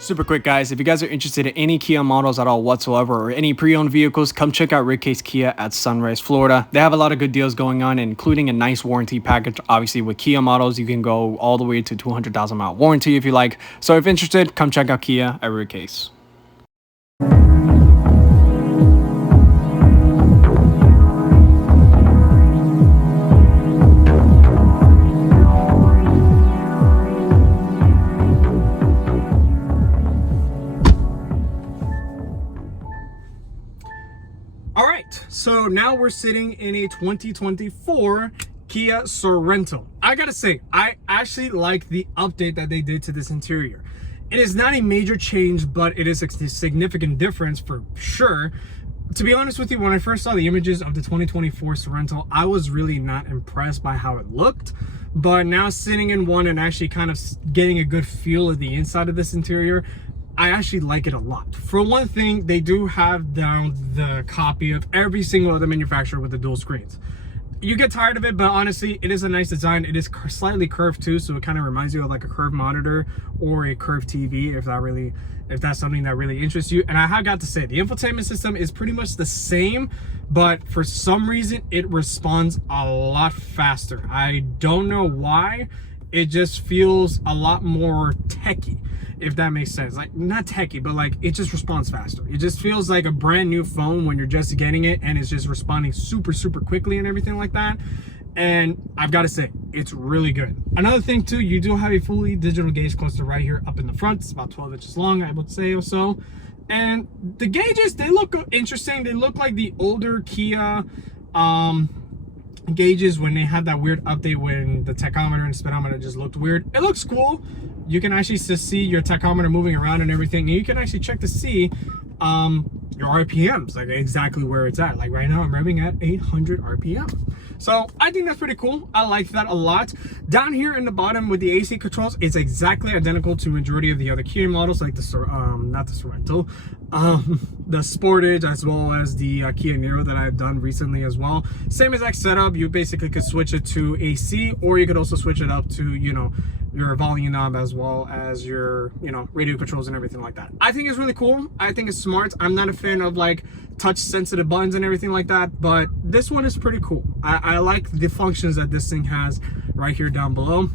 Super quick, guys, if you guys are interested in any Kia models at all whatsoever or any pre-owned vehicles, come check out Rick Case Kia at Sunrise, Florida. They have a lot of good deals going on, including a nice warranty package. Obviously, with Kia models, you can go all the way to 200,000 mile warranty if you like. So if interested, come check out Kia at Rick Case. So now we're sitting in a 2024 Kia Sorento. I gotta say, I actually like the update that they did to this interior. It is not a major change, but it is a significant difference for sure. To be honest with you, when I first saw the images of the 2024 Sorento, I was really not impressed by how it looked. But now sitting in one and actually kind of getting a good feel of the inside of this interior, I actually like it a lot. For one thing, they do have down the copy of every single other manufacturer with the dual screens. You get tired of it, but honestly, it is a nice design. It is slightly curved too, so it kind of reminds you of like a curved monitor or a curved TV, if that's something that really interests you. And I have got to say, the infotainment system is pretty much the same, but for some reason, it responds a lot faster. I don't know why. It just feels a lot more techy, if that makes sense. Like, not techy, but like it just responds faster. It just feels like a brand new phone when you're just getting it, and it's just responding super quickly and everything like that. And I've got to say, it's really good. Another thing too, you do have a fully digital gauge cluster right here up in the front. It's about 12 inches long, I would say, or so. And the gauges, they look interesting. They look like the older Kia gauges when they had that weird update when the tachometer and speedometer just looked weird. It looks cool. You can actually just see your tachometer moving around and everything, and you can actually check to see your RPMs, like exactly where it's at. Like right now I'm revving at 800 RPM. So I think that's pretty cool. I like that a lot. Down here in the bottom with the AC controls, it's exactly identical to majority of the other Kia models, like the not the Sorento, the Sportage, as well as the Kia Niro that I've done recently as well. Same exact setup. You basically could switch it to AC, or you could also switch it up to, you know, your volume knob as well as your, you know, radio controls and everything like that. I think it's really cool. I think it's smart. I'm not a fan of like touch sensitive buttons and everything like that, but this one is pretty cool. I like the functions that this thing has right here down below.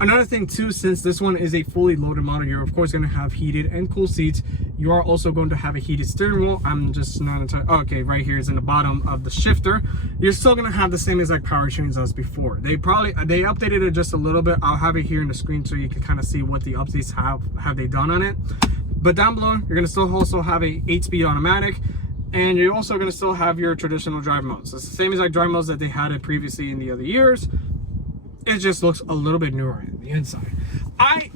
Another thing too, since this one is a fully loaded model, you're of course going to have heated and cool seats. You are also going to have a heated steering wheel. I'm just not entirely, okay, right here is in the bottom of the shifter. You're still going to have the same exact powertrains as before. They updated it just a little bit. I'll have it here in the screen so you can kind of see what the updates have they done on it. But down below, you're going to still also have a 8-speed automatic, and you're also going to still have your traditional drive modes. It's the same exact drive modes that they had it previously in the other years. It just looks a little bit newer in the inside.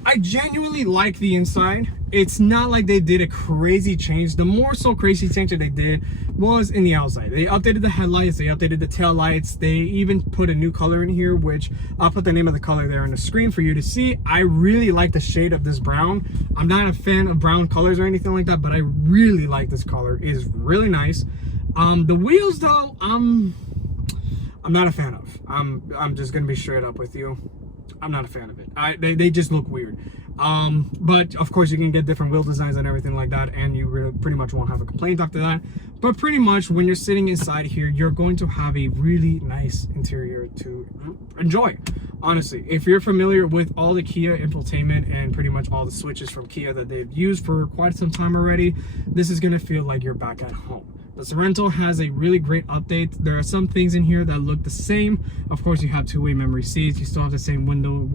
I genuinely like the inside. It's not like they did a crazy change. The more so crazy change that they did was in the outside. They updated the headlights, they updated the tail lights, they even put a new color in here, which I'll put the name of the color there on the screen for you to see. I really like the shade of this brown. I'm not a fan of brown colors or anything like that, but I really like this color. It is really nice. The wheels though, I'm not a fan of. I'm just gonna be straight up with you. I'm not a fan of it. They just look weird. But of course you can get different wheel designs and everything like that, and you really pretty much won't have a complaint after that. But pretty much when you're sitting inside here, you're going to have a really nice interior to enjoy. Honestly, if you're familiar with all the Kia infotainment and pretty much all the switches from Kia that they've used for quite some time already, this is gonna feel like you're back at home. The Sorento has a really great update. There are some things in here that look the same. Of course, you have two-way memory seats. You still have the same window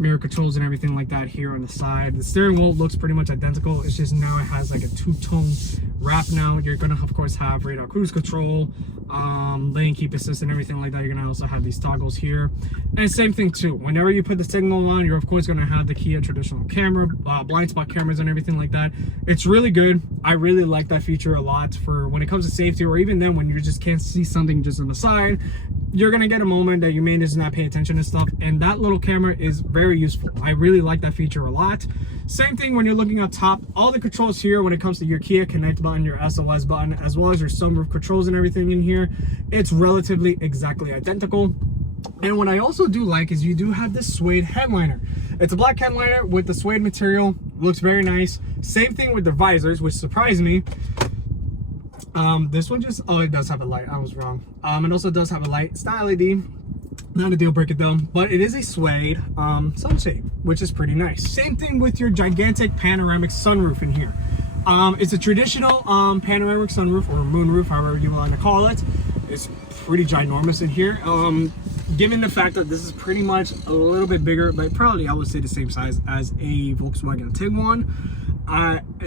mirror controls and everything like that here on the side. The steering wheel looks pretty much identical. It's just now it has like a two-tone wrap now. You're gonna of course have radar cruise control, lane keep assist and everything like that. You're gonna also have these toggles here. And same thing too, whenever you put the signal on, you're of course gonna have the Kia traditional camera, blind spot cameras and everything like that. It's really good. I really like that feature a lot for when it comes to safety, or even then when you just can't see something just on the side. You're gonna get a moment that you may just not pay attention to stuff, and that little camera is very useful. I really like that feature a lot. Same thing when you're looking up top, all the controls here when it comes to your Kia Connect button, your SOS button, as well as your sunroof controls and everything in here, it's relatively exactly identical. And what I also do like is you do have this suede headliner. It's a black headliner with the suede material, looks very nice. Same thing with the visors, which surprised me. This one just, oh, it does have a light, I was wrong. It also does have a light. It's not LED, not a deal breaker though, but it is a suede sunshade, which is pretty nice. Same thing with your gigantic panoramic sunroof in here. It's a traditional panoramic sunroof, or moonroof, however you want to call it. It's pretty ginormous in here. Given the fact that this is pretty much a little bit bigger, but probably I would say the same size as a Volkswagen Tiguan,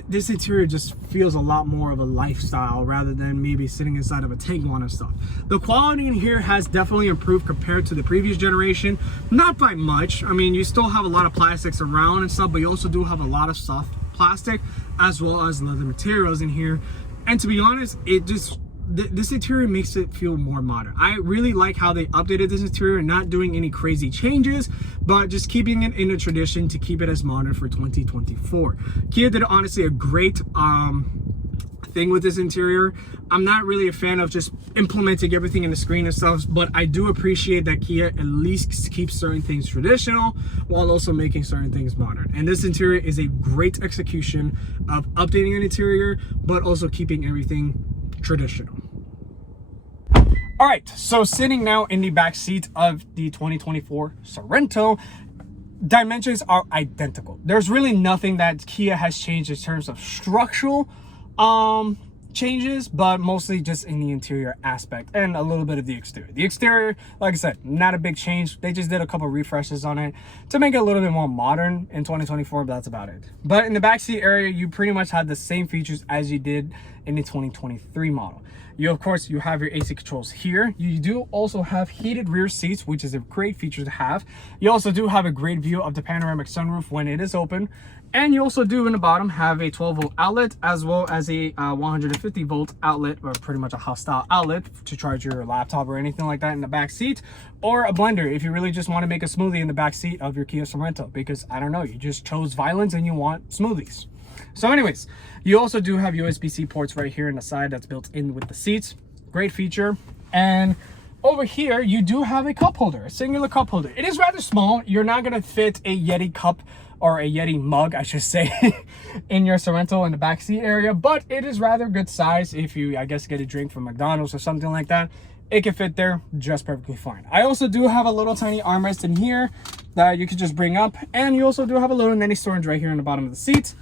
this interior just feels a lot more of a lifestyle rather than maybe sitting inside of a Tiguan and stuff. The quality in here has definitely improved compared to the previous generation, not by much. I mean, you still have a lot of plastics around and stuff, but you also do have a lot of soft plastic as well as leather materials in here. And to be honest, it just, this interior makes it feel more modern. I really like how they updated this interior, not doing any crazy changes, but just keeping it in a tradition to keep it as modern for 2024. Kia did honestly a great thing with this interior. I'm not really a fan of just implementing everything in the screen and stuff, but I do appreciate that Kia at least keeps certain things traditional while also making certain things modern. And this interior is a great execution of updating an interior, but also keeping everything traditional. All right, so sitting now in the back seat of the 2024 Sorento, dimensions are identical. There's really nothing that Kia has changed in terms of structural changes, but mostly just in the interior aspect and a little bit of the exterior. The exterior, like I said, not a big change. They just did a couple refreshes on it to make it a little bit more modern in 2024, but that's about it. But in the backseat area, you pretty much had the same features as you did in the 2023 model. You, of course, you have your AC controls here. You do also have heated rear seats, which is a great feature to have. You also do have a great view of the panoramic sunroof when it is open. And you also do in the bottom have a 12-volt outlet as well as a 150-volt outlet, or pretty much a hostile outlet to charge your laptop or anything like that in the back seat, or a blender if you really just want to make a smoothie in the back seat of your Kia Sorento, because I don't know, you just chose violence and you want smoothies. So anyways, you also do have USB-C ports right here in the side that's built in with the seats. Great feature. And over here, you do have a cup holder, a singular cup holder. It is rather small. You're not going to fit a Yeti cup, or a Yeti mug, I should say, in your Sorento in the backseat area, but it is rather good size. If you, I guess, get a drink from McDonald's or something like that, it can fit there just perfectly fine. I also do have a little tiny armrest in here that you can just bring up, and you also do have a little mini storage right here in the bottom of the seat,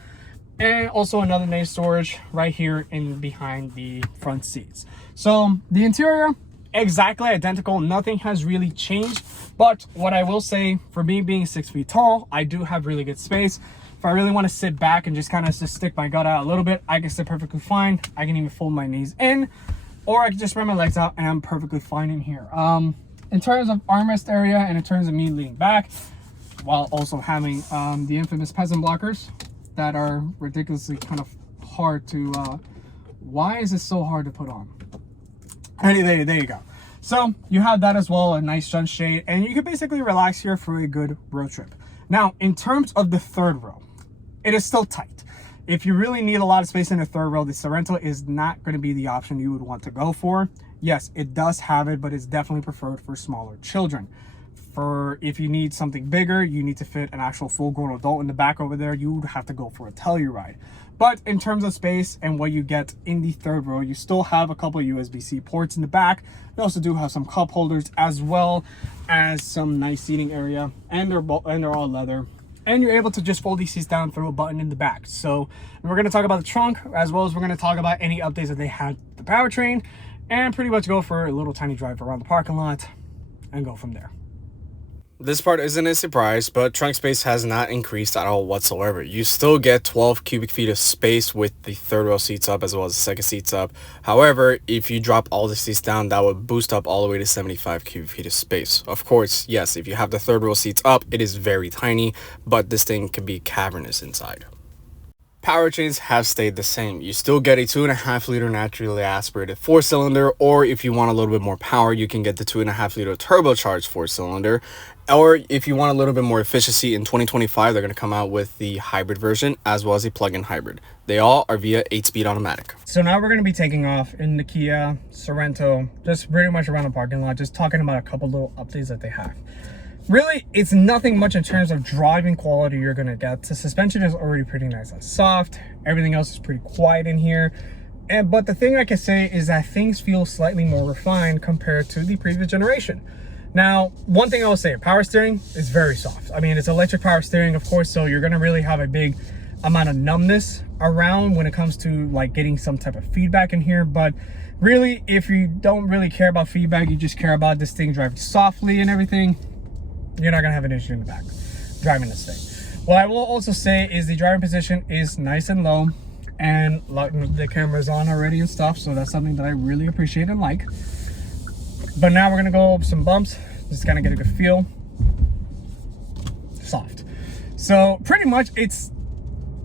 and also another mini storage right here in behind the front seats. So the interior, exactly identical. Nothing has really changed. But what I will say, for me being 6 feet tall, I do have really good space. If I really want to sit back and just kind of just stick my gut out a little bit, I can sit perfectly fine. I can even fold my knees in, or I can just spread my legs out and I'm perfectly fine in here. In terms of armrest area and in terms of me leaning back, while also having the infamous peasant blockers that are ridiculously kind of hard to, why is it so hard to put on? Anyway, there you go. So you have that as well, a nice sunshade, and you can basically relax here for a good road trip. Now, in terms of the third row, it is still tight. If you really need a lot of space in the third row, the Sorento is not going to be the option you would want to go for. Yes, it does have it, but it's definitely preferred for smaller children. For if you need something bigger, you need to fit an actual full-grown adult in the back over there, you would have to go for a Telluride. But in terms of space and what you get in the third row, you still have a couple of USB-C ports in the back. You also do have some cup holders as well as some nice seating area, and they're all leather. and you're able to just fold these seats down through a button in the back. So we're going to talk about the trunk, as well as we're going to talk about any updates that they had the powertrain, and pretty much go for a little tiny drive around the parking lot and go from there. This part isn't a surprise, but trunk space has not increased at all whatsoever. You still get 12 cubic feet of space with the third row seats up as well as the second seats up. However, if you drop all the seats down, that would boost up all the way to 75 cubic feet of space. Of course, yes, if you have the third row seats up, it is very tiny, but this thing can be cavernous inside. Powertrains have stayed the same. You still get a 2.5 liter naturally aspirated 4-cylinder, or if you want a little bit more power, you can get the 2.5 liter turbocharged 4-cylinder. Or if you want a little bit more efficiency, in 2025 they're going to come out with the hybrid version as well as a plug-in hybrid. They all are via 8-speed automatic. So now we're going to be taking off in the Kia Sorento, just pretty much around the parking lot, just talking about a couple little updates that they have. Really, it's nothing much in terms of driving quality you're going to get. The suspension is already pretty nice and soft. Everything else is pretty quiet in here. But the thing I can say is that things feel slightly more refined compared to the previous generation. Now, one thing I will say, power steering is very soft. I mean, it's electric power steering, of course, so you're going to really have a big amount of numbness around when it comes to like getting some type of feedback in here. But really, if you don't really care about feedback, you just care about this thing driving softly and everything, you're not gonna have an issue in the back driving this thing. What I will also say is the driving position is nice and low, and the camera's on already and stuff, so that's something that I really appreciate and like. But now we're gonna go over some bumps, just kind of get a good feel. Soft. So pretty much it's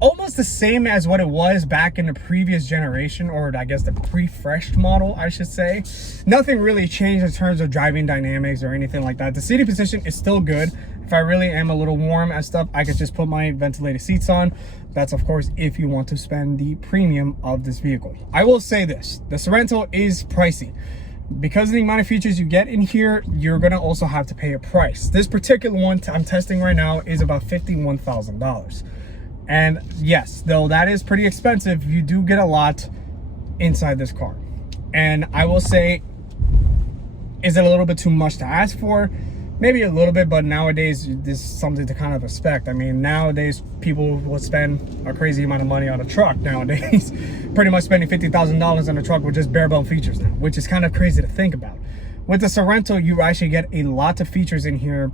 almost the same as what it was back in the previous generation, or I guess the pre-freshed model, I should say. Nothing really changed in terms of driving dynamics or anything like that. The seating position is still good. If I really am a little warm and stuff, I could just put my ventilated seats on. That's of course if you want to spend the premium of this vehicle. I will say this, the Sorento is pricey. Because of the amount of features you get in here, you're gonna also have to pay a price. This particular one I'm testing right now is about $51,000. And yes, though that is pretty expensive, you do get a lot inside this car. And I will say, is it a little bit too much to ask for? Maybe a little bit, but nowadays this is something to kind of expect. I mean, nowadays people will spend a crazy amount of money on a truck nowadays. Pretty much spending $50,000 on a truck with just bare bone features now, which is kind of crazy to think about. With the Sorento, you actually get a lot of features in here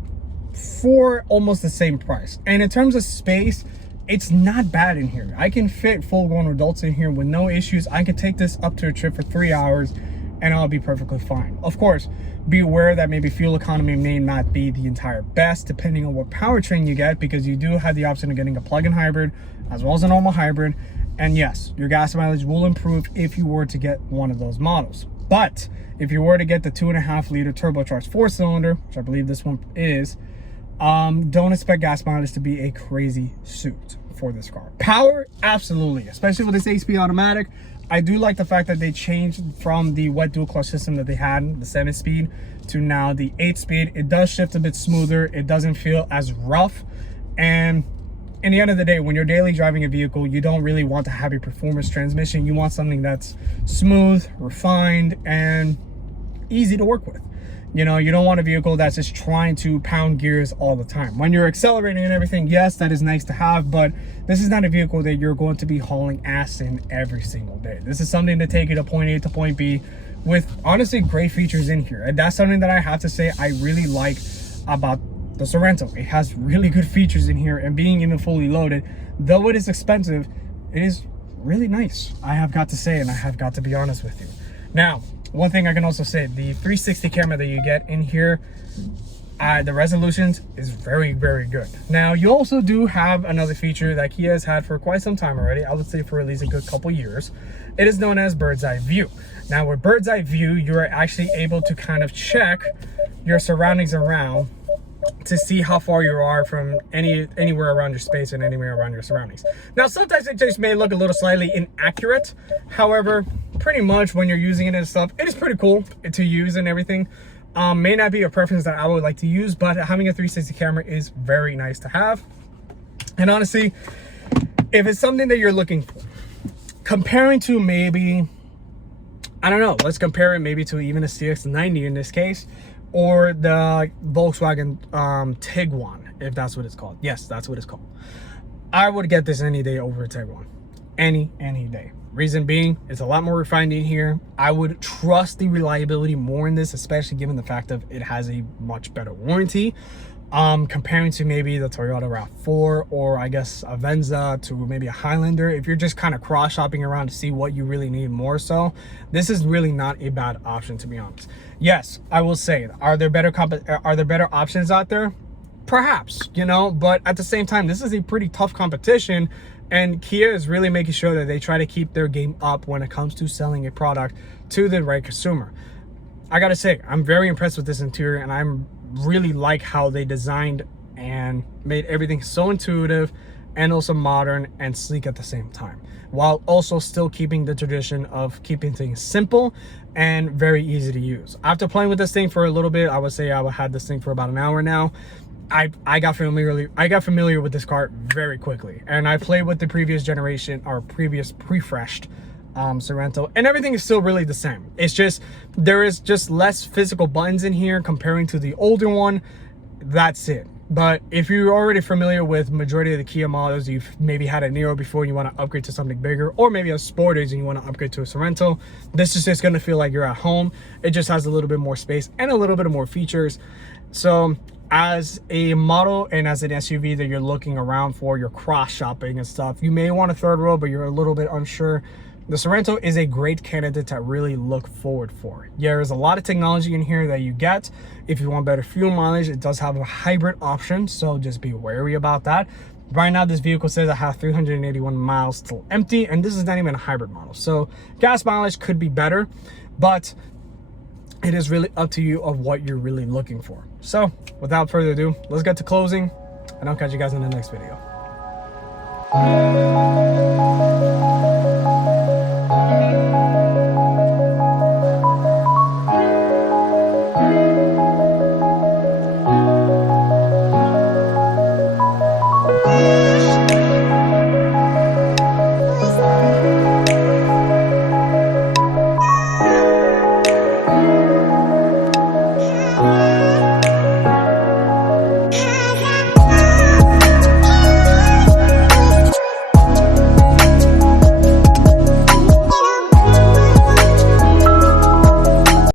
for almost the same price. And in terms of space, it's not bad in here. I can fit full-grown adults in here with no issues. I could take this up to a trip for 3 hours and I'll be perfectly fine. Of course, be aware that maybe fuel economy may not be the entire best depending on what powertrain you get, because you do have the option of getting a plug-in hybrid as well as a normal hybrid. And yes, your gas mileage will improve if you were to get one of those models. But if you were to get the 2.5 liter turbocharged 4-cylinder, which I believe this one is, don't expect gas mileage to be a crazy suit for this car. Power, absolutely, especially with this 8-speed automatic. I do like the fact that they changed from the wet dual clutch system that they had, the 7-speed, to now the 8-speed. It does shift a bit smoother. It doesn't feel as rough. And in the end of the day, when you're daily driving a vehicle, you don't really want to have a performance transmission. You want something that's smooth, refined, and easy to work with. You know, you don't want a vehicle that's just trying to pound gears all the time. When you're accelerating and everything, yes, that is nice to have, but this is not a vehicle that you're going to be hauling ass in every single day. This is something to take you to point A to point B with honestly great features in here. And that's something that I have to say I really like about the Sorento. It has really good features in here, and being even fully loaded, though it is expensive, it is really nice. I have got to say, and I have got to be honest with you. Now, one thing I can also say, the 360 camera that you get in here, the resolutions is very, very good. Now, you also do have another feature that Kia has had for quite some time already. I would say for at least a good couple years. It is known as bird's eye view. Now, with bird's eye view, you're actually able to kind of check your surroundings around to see how far you are from anywhere around your space and anywhere around your surroundings. Now, sometimes it just may look a little slightly inaccurate. However, pretty much when you're using it and stuff, it is pretty cool to use and everything. May not be a preference that I would like to use, but having a 360 camera is very nice to have. And honestly, if it's something that you're looking for, comparing to maybe, I don't know, let's compare it maybe to even a CX-90 in this case, or the Volkswagen Tiguan. if that's what it's called. Yes, that's what it's called. I would get this any day over a Tiguan. Any day. Reason being, it's a lot more refined in here. I would trust the reliability more in this, especially given the fact of it has a much better warranty. Comparing to maybe the Toyota RAV4 or I guess a Venza to maybe a Highlander. If you're just kind of cross shopping around to see what you really need more so, this is really not a bad option, to be honest. Yes, I will say, are there better options out there? Perhaps, you know, but at the same time, this is a pretty tough competition, and Kia is really making sure that they try to keep their game up when it comes to selling a product to the right consumer. I gotta say, I'm very impressed with this interior, and I'm really like how they designed and made everything so intuitive and also modern and sleek at the same time, while also still keeping the tradition of keeping things simple and very easy to use. After playing with this thing for a little bit, I would say I had this thing for about an hour now. I got familiar with this car very quickly, and I played with the previous generation or previous pre-freshed Sorento, and everything is still really the same. It's just there is just less physical buttons in here comparing to the older one. That's it. But if you're already familiar with majority of the Kia models, you've maybe had a Niro before and you want to upgrade to something bigger, or maybe a Sportage and you want to upgrade to a Sorento, this is just going to feel like you're at home. It just has a little bit more space and a little bit more features. So as a model and as an SUV that you're looking around for, you're cross shopping and stuff, you may want a third row, but you're a little bit unsure. The Sorento is a great candidate to really look forward for. Yeah, there's a lot of technology in here that you get. If you want better fuel mileage, it does have a hybrid option, so just be wary about that. Right now, this vehicle says I have 381 miles till empty, and this is not even a hybrid model. So gas mileage could be better, but it is really up to you of what you're really looking for. So without further ado, let's get to closing, and I'll catch you guys in the next video.